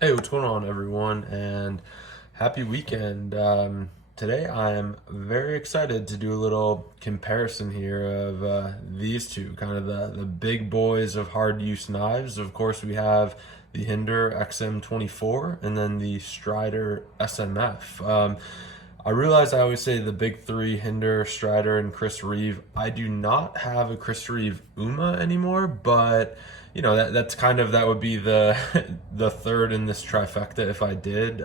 Hey, what's going on, everyone? And happy weekend. Today I am very excited to do a little comparison here of these two, kind of the big boys of hard use knives. Of course, we have the Hinderer XM-24 and then the Strider SMF. I realize I always say the big three, Hinder, Strider, and Chris Reeve. I do not have a Chris Reeve Uma anymore, but that would be the the third in this trifecta if I did.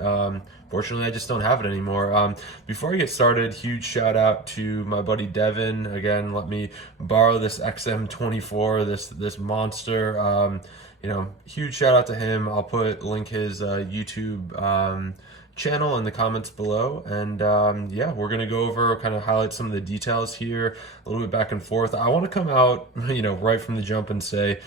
Fortunately, I just don't have it anymore. Before I get started, huge shout out to my buddy Devin. Again, let me borrow this XM-24, this monster. Huge shout out to him. I'll link his YouTube channel in the comments below. And yeah, we're going to go over, kind of highlight some of the details here, a little bit back and forth. I want to come out, right from the jump and say,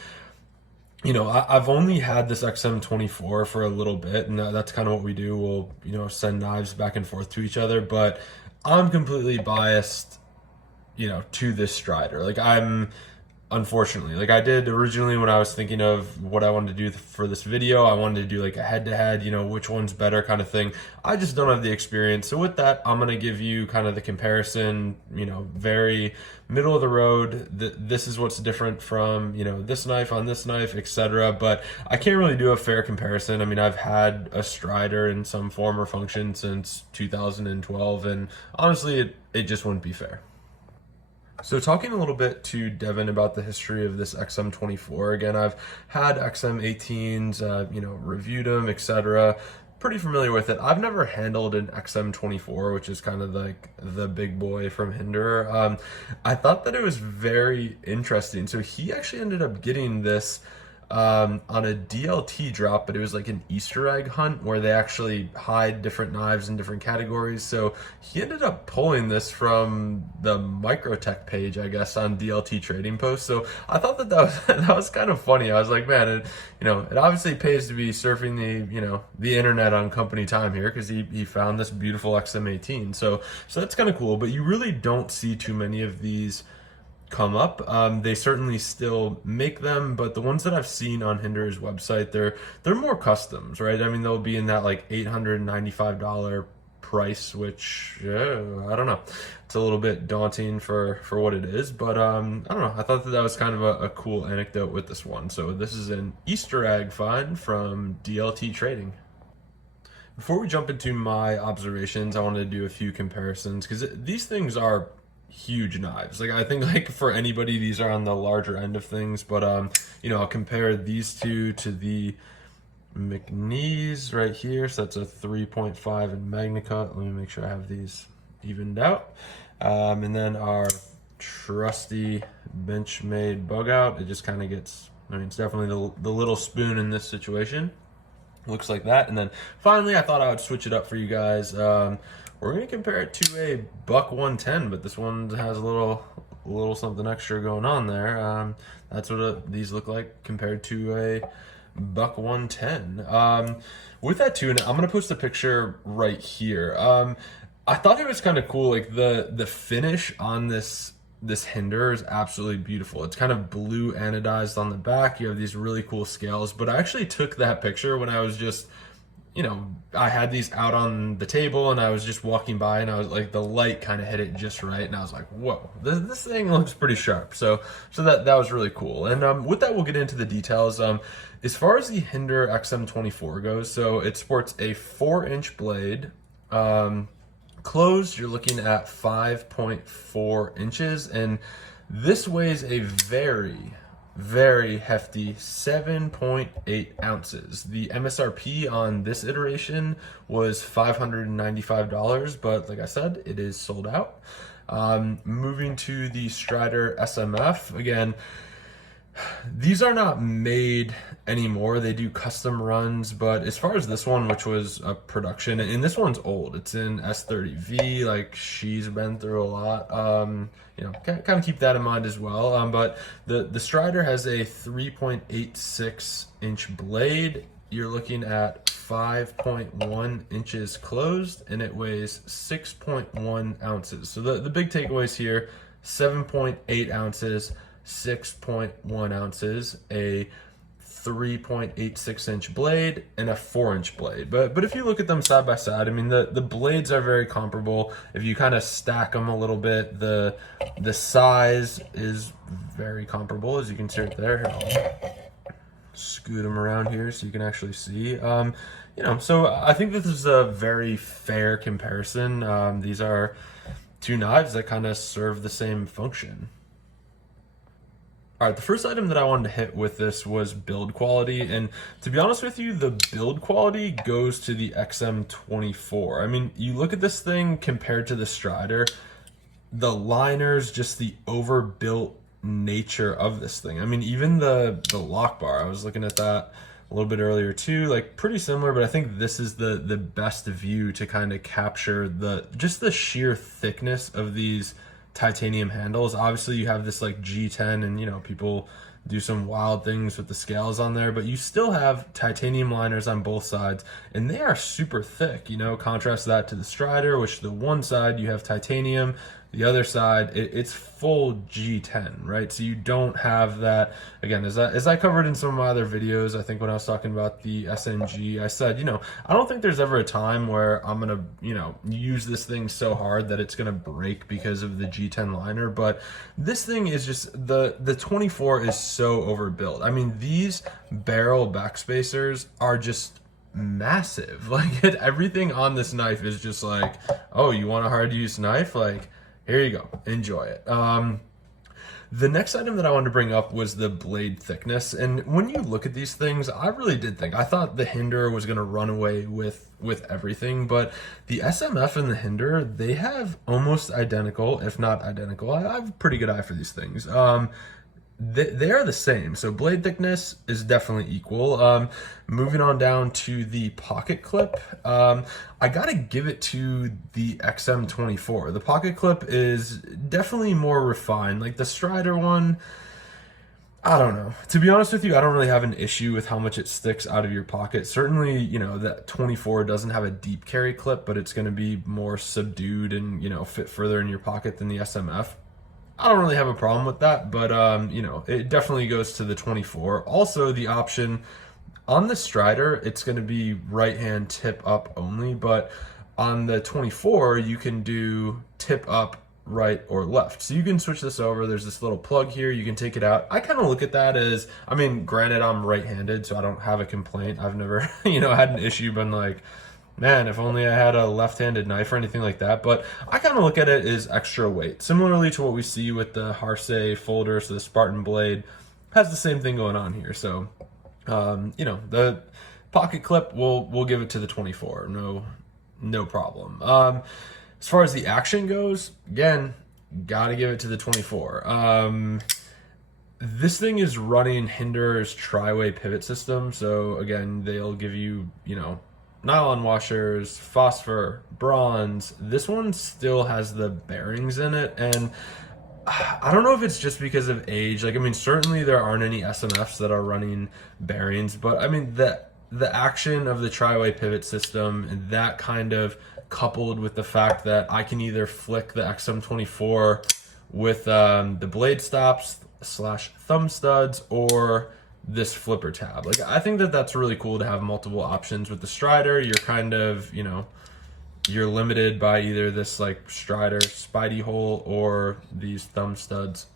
I've only had this XM-24 for a little bit, and that's kind of what we do. We'll, send knives back and forth to each other, but I'm completely biased, to this Strider. Unfortunately, like I did originally when I was thinking of what I wanted to do for this video, I wanted to do like a head-to-head, which one's better kind of thing. I just don't have the experience. So with that, I'm going to give you kind of the comparison, very middle of the road. This is what's different from, this knife on this knife, etc. But I can't really do a fair comparison. I mean, I've had a Strider in some form or function since 2012, and honestly, it just wouldn't be fair. So talking a little bit to Devin about the history of this XM-24. Again, I've had XM-18s, reviewed them, etc. Pretty familiar with it. I've never handled an XM-24, which is kind of like the big boy from Hinderer. I thought that it was very interesting. So he actually ended up getting this on a DLT drop, but it was like an Easter egg hunt where they actually hide different knives in different categories. So he ended up pulling this from the Microtech page, I guess, on DLT Trading Post. So I thought that was that was kind of funny. I was like, man, it obviously pays to be surfing the internet on company time here, because he found this beautiful XM-18. So that's kind of cool. But you really don't see too many of these come up. They certainly still make them, but the ones that I've seen on Hinderer's website, they're more customs, right? I mean, they'll be in that like $895 price, which I don't know. It's a little bit daunting for what it is, but I don't know. I thought that was kind of a cool anecdote with this one. So this is an Easter egg find from DLT Trading. Before we jump into my observations, I wanted to do a few comparisons, because these things are huge knives. Like I think, like for anybody, these are on the larger end of things, but I'll compare these two to the McNees right here. So that's a 3.5 in MagnaCut. Let me make sure I have these evened out. And then our trusty Benchmade bug out. It just kind of gets, it's definitely the little spoon in this situation. Looks like that. And then finally, I thought I would switch it up for you guys. We're going to compare it to a Buck 110, but this one has a little something extra going on there. That's what these look like compared to a Buck 110. With that too, and I'm going to post a picture right here. I thought it was kind of cool, like the finish on this Hinderer is absolutely beautiful. It's kind of blue anodized on the back. You have these really cool scales, but I actually took that picture when I was just, I had these out on the table and I was just walking by, and I was like, the light kind of hit it just right, and I was like, whoa, this thing looks pretty sharp. So that was really cool. And with that, we'll get into the details. As far as the Hinderer XM-24 goes, so it sports a 4-inch blade. Closed, you're looking at 5.4 inches, and this weighs a very hefty 7.8 ounces. The MSRP on this iteration was $595, but like I said, it is sold out. Moving to the Strider SMF, again, these are not made anymore. They do custom runs, but as far as this one, which was a production, and this one's old, it's in S30V, like she's been through a lot. Kind of keep that in mind as well. But the Strider has a 3.86 inch blade. You're looking at 5.1 inches closed, and it weighs 6.1 ounces. So the big takeaways here: 7.8 ounces, 6.1 ounces, a 3.86-inch blade and a 4-inch blade. But if you look at them side by side, I mean, the blades are very comparable. If you kind of stack them a little bit, the size is very comparable, as you can see right there. Here, I'll scoot them around here so you can actually see. So I think this is a very fair comparison. These are two knives that kind of serve the same function. All right, the first item that I wanted to hit with this was build quality, and to be honest with you, the build quality goes to the XM-24. I mean, you look at this thing compared to the Strider, the liners, just the overbuilt nature of this thing. I mean, even the Lockbar, I was looking at that a little bit earlier too, like pretty similar, but I think this is the best view to kind of capture just the sheer thickness of these titanium handles. Obviously you have this like G10 and people do some wild things with the scales on there, but you still have titanium liners on both sides and they are super thick. Contrast that to the Strider, which the one side you have titanium, the other side it's full G10, right? So you don't have that. Again, as I covered in some of my other videos, I think when I was talking about the SNG, I said, I don't think there's ever a time where I'm gonna use this thing so hard that it's gonna break because of the G10 liner. But this thing is just, the 24 is so overbuilt. I mean, these barrel backspacers are just massive. Like everything on this knife is just like, oh, you want a hard to use knife? Like, here you go, enjoy it. The next item that I wanted to bring up was the blade thickness. And when you look at these things, I really did I thought the Hinderer was gonna run away with everything, but the SMF and the Hinderer, they have almost identical, if not identical. I have a pretty good eye for these things. They are the same, so blade thickness is definitely equal. Moving on down to the pocket clip, I gotta give it to the XM-24. The pocket clip is definitely more refined. Like the Strider one, I don't know. To be honest with you, I don't really have an issue with how much it sticks out of your pocket. Certainly, that 24 doesn't have a deep carry clip, but it's gonna be more subdued and, fit further in your pocket than the SMF. I don't really have a problem with that, but it definitely goes to the 24. Also, the option on the Strider, it's going to be right hand tip up only, but on the 24, you can do tip up, right, or left. So you can switch this over. There's this little plug here. You can take it out. I kind of look at that as, I mean, granted, I'm right-handed, so I don't have a complaint. I've never, had an issue, been like, man, if only I had a left-handed knife or anything like that. But I kind of look at it as extra weight. Similarly to what we see with the Harsei folder, so the Spartan blade has the same thing going on here. So, the pocket clip, we'll give it to the 24. No problem. As far as the action goes, again, gotta give it to the 24. This thing is running Hinderer's tri-way pivot system. So again, they'll give you, nylon washers, phosphor, bronze. This one still has the bearings in it, and I don't know if it's just because of age. Like, I mean, certainly there aren't any SMFs that are running bearings, but I mean, the action of the tri-way pivot system, and that kind of coupled with the fact that I can either flick the XM-24 with the blade stops / thumb studs or this flipper tab. Like, I think that's really cool to have multiple options. With the Strider, you're kind of, you're limited by either this like Strider Spidey hole or these thumb studs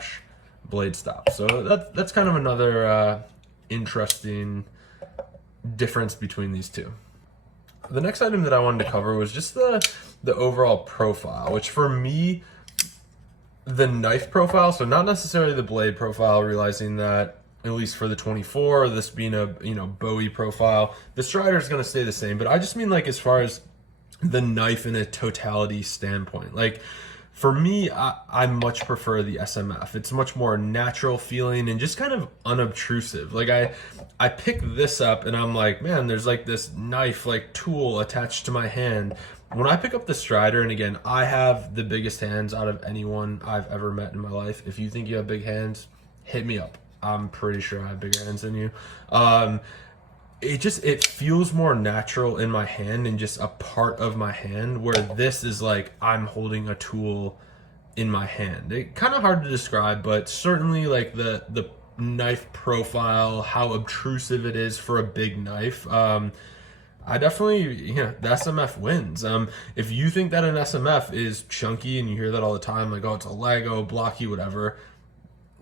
/ blade stops. So that's kind of another interesting difference between these two. The next item that I wanted to cover was just the overall profile, which for me, the knife profile, so not necessarily the blade profile, realizing that at least for the 24, this being a Bowie profile, the Strider is going to stay the same. But I just mean like as far as the knife in a totality standpoint, like for me, I much prefer the SMF. It's much more natural feeling and just kind of unobtrusive. Like I pick this up and I'm like, man, there's like this knife like tool attached to my hand. When I pick up the Strider, and again, I have the biggest hands out of anyone I've ever met in my life. If you think you have big hands, hit me up. I'm pretty sure I have bigger hands than you. It feels more natural in my hand and just a part of my hand, where this is like I'm holding a tool in my hand. It kind of hard to describe, but certainly like the knife profile, how obtrusive it is for a big knife. I definitely, the SMF wins. If you think that an SMF is chunky and you hear that all the time, like, oh, it's a Lego, blocky, whatever,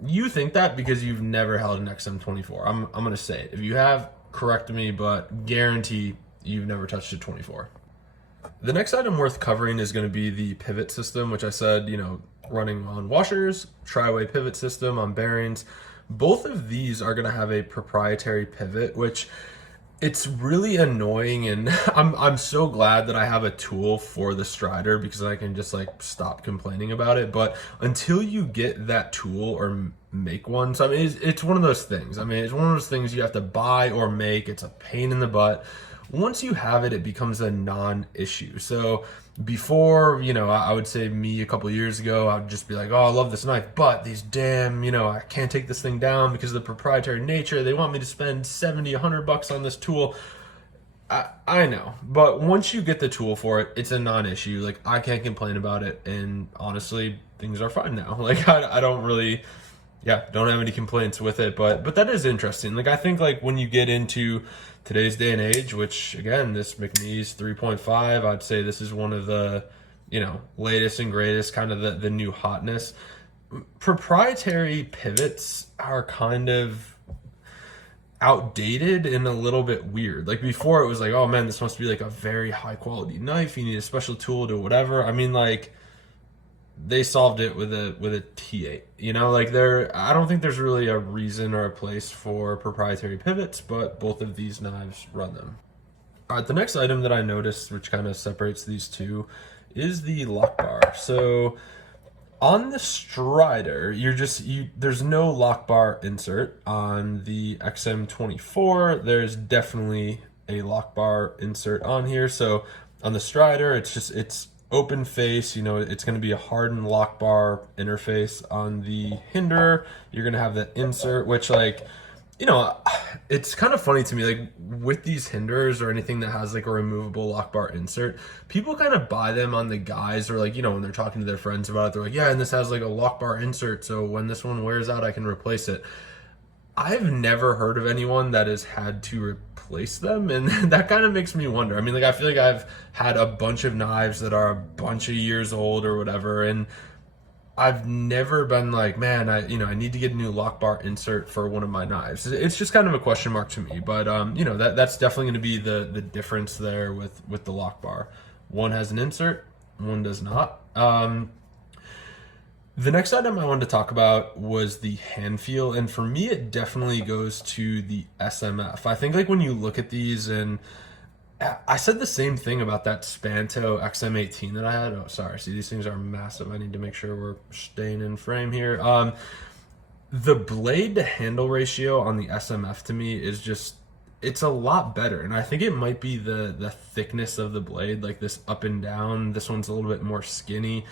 you think that because you've never held an XM-24. I'm going to say it. If you have, correct me, but guarantee you've never touched a 24. The next item worth covering is going to be the pivot system, which I said, running on washers, tri-way pivot system on bearings. Both of these are going to have a proprietary pivot, which it's really annoying, and I'm so glad that I have a tool for the Strider because I can just like stop complaining about it. But until you get that tool or make one, so I mean, it's one of those things. I mean, it's one of those things you have to buy or make. It's a pain in the butt. Once you have it, it becomes a non-issue. So before, I would say me a couple years ago, I would just be like, oh, I love this knife, but these damn, I can't take this thing down because of the proprietary nature. They want me to spend 70, $100 on this tool. I know, but once you get the tool for it, it's a non-issue. Like, I can't complain about it, and honestly, things are fine now. Like, I don't really, don't have any complaints with it, but that is interesting. Like, I think, like, when you get into today's day and age, which again, this McNeese 3.5, I'd say this is one of the, latest and greatest, kind of the new hotness. Proprietary pivots are kind of outdated and a little bit weird. Like, before it was like, oh man, this must be like a very high quality knife. You need a special tool to whatever. I mean, like, they solved it with a T8, I don't think there's really a reason or a place for proprietary pivots, but both of these knives run them. All right, the next item that I noticed, which kind of separates these two, is the Lockbar. So on the Strider, there's no Lockbar insert. On the XM-24, there's definitely a Lockbar insert on here. So on the Strider, it's open face, it's going to be a hardened lock bar interface. On the Hinderer, you're going to have that insert, which, like, it's kind of funny to me, like, with these Hinderers or anything that has like a removable lock bar insert, people kind of buy them on the guise, or like, when they're talking to their friends about it, they're like, yeah, and this has like a lock bar insert, so when this one wears out, I can replace it. I've never heard of anyone that has had to replace them, and that kind of makes me wonder. I mean, like, I feel like I've had a bunch of knives that are a bunch of years old or whatever, and I've never been like, man, I need to get a new lock bar insert for one of my knives. It's just kind of a question mark to me, but that's definitely going to be the difference there with the lock bar. One has an insert, one does not. The next item I wanted to talk about was the hand feel, and for me, it definitely goes to the SMF. I think, like, when you look at these, and I said the same thing about that Spanto XM-18 that I had. Oh, sorry. See, these things are massive. I need to make sure we're staying in frame here. The blade to handle ratio on the SMF to me is just, it's a lot better. And I think it might be the thickness of the blade, like this up and down. This one's a little bit more skinny.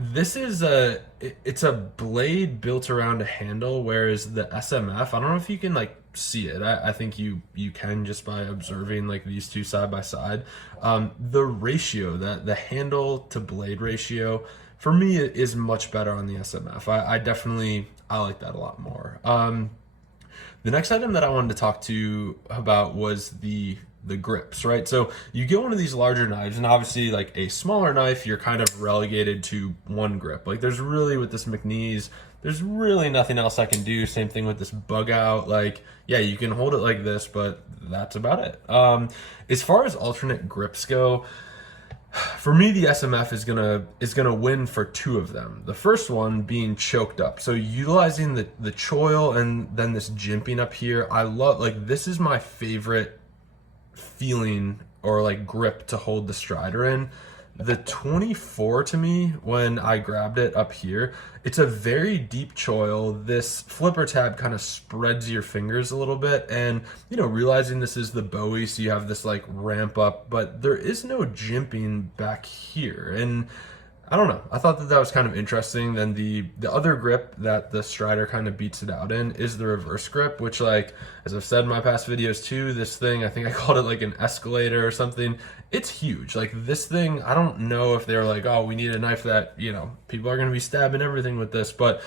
This is it's a blade built around a handle, whereas the SMF, I don't know if you can like see it. I think you can just by observing like these two side by side. The ratio, the handle to blade ratio, for me is much better on the SMF. I like that a lot more. The next item that I wanted to talk to you about was the grips, right? So you get one of these larger knives, and obviously, like a smaller knife, you're kind of relegated to one grip. Like, there's really, with this McNeese, there's really nothing else I can do. Same thing with this bug out. Like, yeah, you can hold it like this, but that's about it. As far as alternate grips go, for me, the SMF is gonna win for two of them. The first one being choked up. So utilizing the choil and then this jimping up here, I love, like, this is my favorite feeling or like grip to hold the Strider in. The 24, to me, when I grabbed it up here, it's a very deep choil. This flipper tab kind of spreads your fingers a little bit, and realizing this is the Bowie, so you have this like ramp up, but there is no jimping back here. And I don't know, I thought that was kind of interesting. Then the other grip that the Strider kind of beats it out in is the reverse grip, which, like, as I've said in my past videos too, this thing, I think I called it like an escalator or something. It's huge. Like, this thing, I don't know if they're like, oh, we need a knife that, people are going to be stabbing everything with this, but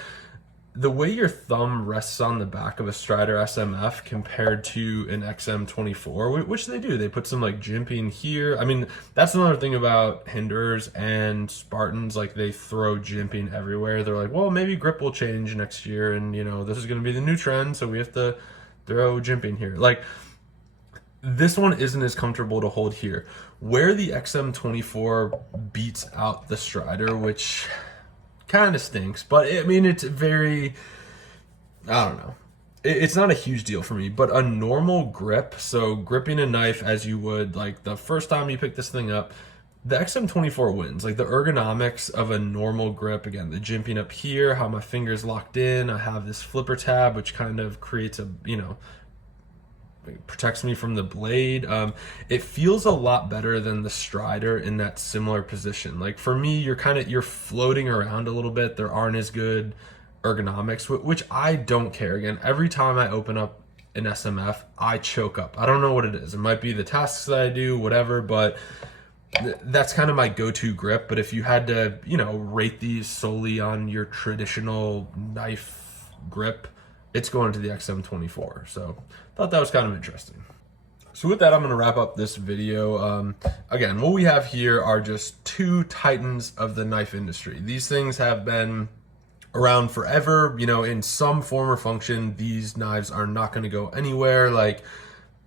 the way your thumb rests on the back of a Strider SMF compared to an XM-24, which they do. They put some like jimping here. I mean, that's another thing about Hinderers and Spartans. Like they throw jimping everywhere. They're like, well, maybe grip will change next year, and this is going to be the new trend, so we have to throw jimping here. Like this one isn't as comfortable to hold here. Where the XM-24 beats out the Strider, which kind of stinks, but I mean, it's very, I don't know. It's not a huge deal for me, but a normal grip, so gripping a knife as you would like the first time you pick this thing up, the XM-24 wins. Like the ergonomics of a normal grip, again, the jimping up here, how my finger's locked in, I have this flipper tab, which kind of creates a, protects me from the blade. It feels a lot better than the Strider in that similar position. Like for me, you're floating around a little bit. There aren't as good ergonomics, which I don't care. Again, every time I open up an SMF, I choke up. I don't know what it is. It might be the tasks that I do, whatever, but that's kind of my go-to grip. But if you had to, rate these solely on your traditional knife grip, it's going to the XM-24. So thought that was kind of interesting. So with that, I'm going to wrap up this video. Again, what we have here are just two titans of the knife industry. These things have been around forever, in some form or function. These knives are not going to go anywhere. Like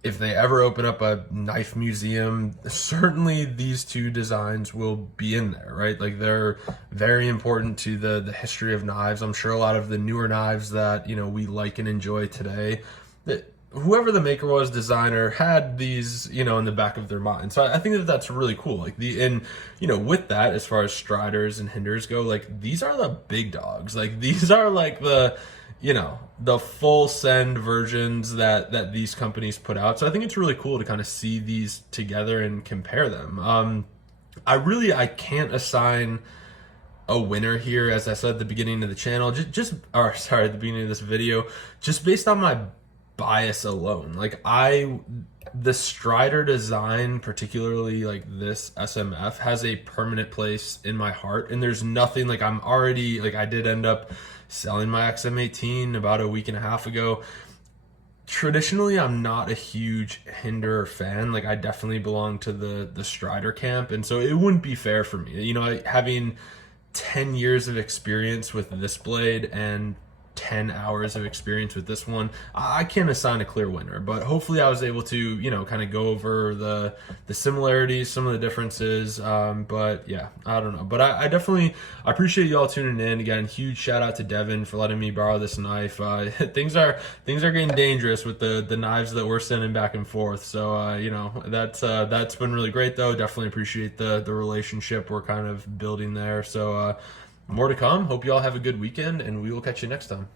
if they ever open up a knife museum, certainly these two designs will be in there, right? Like they're very important to the history of knives. I'm sure a lot of the newer knives that, we like and enjoy today, that whoever the maker was, designer, had these, in the back of their mind. So I think that that's really cool. Like with that, as far as Striders and Hinders go, like these are the big dogs. Like these are like the full send versions that these companies put out. So I think it's really cool to kind of see these together and compare them. I can't assign a winner here, as I said at the beginning of the channel, at the beginning of this video, just based on my bias alone. Like the Strider design, particularly like this SMF, has a permanent place in my heart, and there's nothing like I did end up selling my XM-18 about a week and a half ago. Traditionally, I'm not a huge Hinderer fan. Like I definitely belong to the Strider camp, and so it wouldn't be fair for me. Having 10 years of experience with this blade and 10 hours of experience with this one, I can't assign a clear winner, but hopefully I was able to, kind of go over the similarities, some of the differences. But yeah, I don't know. But I appreciate y'all tuning in. Again, huge shout out to Devin for letting me borrow this knife. Things are getting dangerous with the knives that we're sending back and forth. So, that's been really great though. Definitely appreciate the relationship we're kind of building there. So, more to come. Hope you all have a good weekend, and we will catch you next time.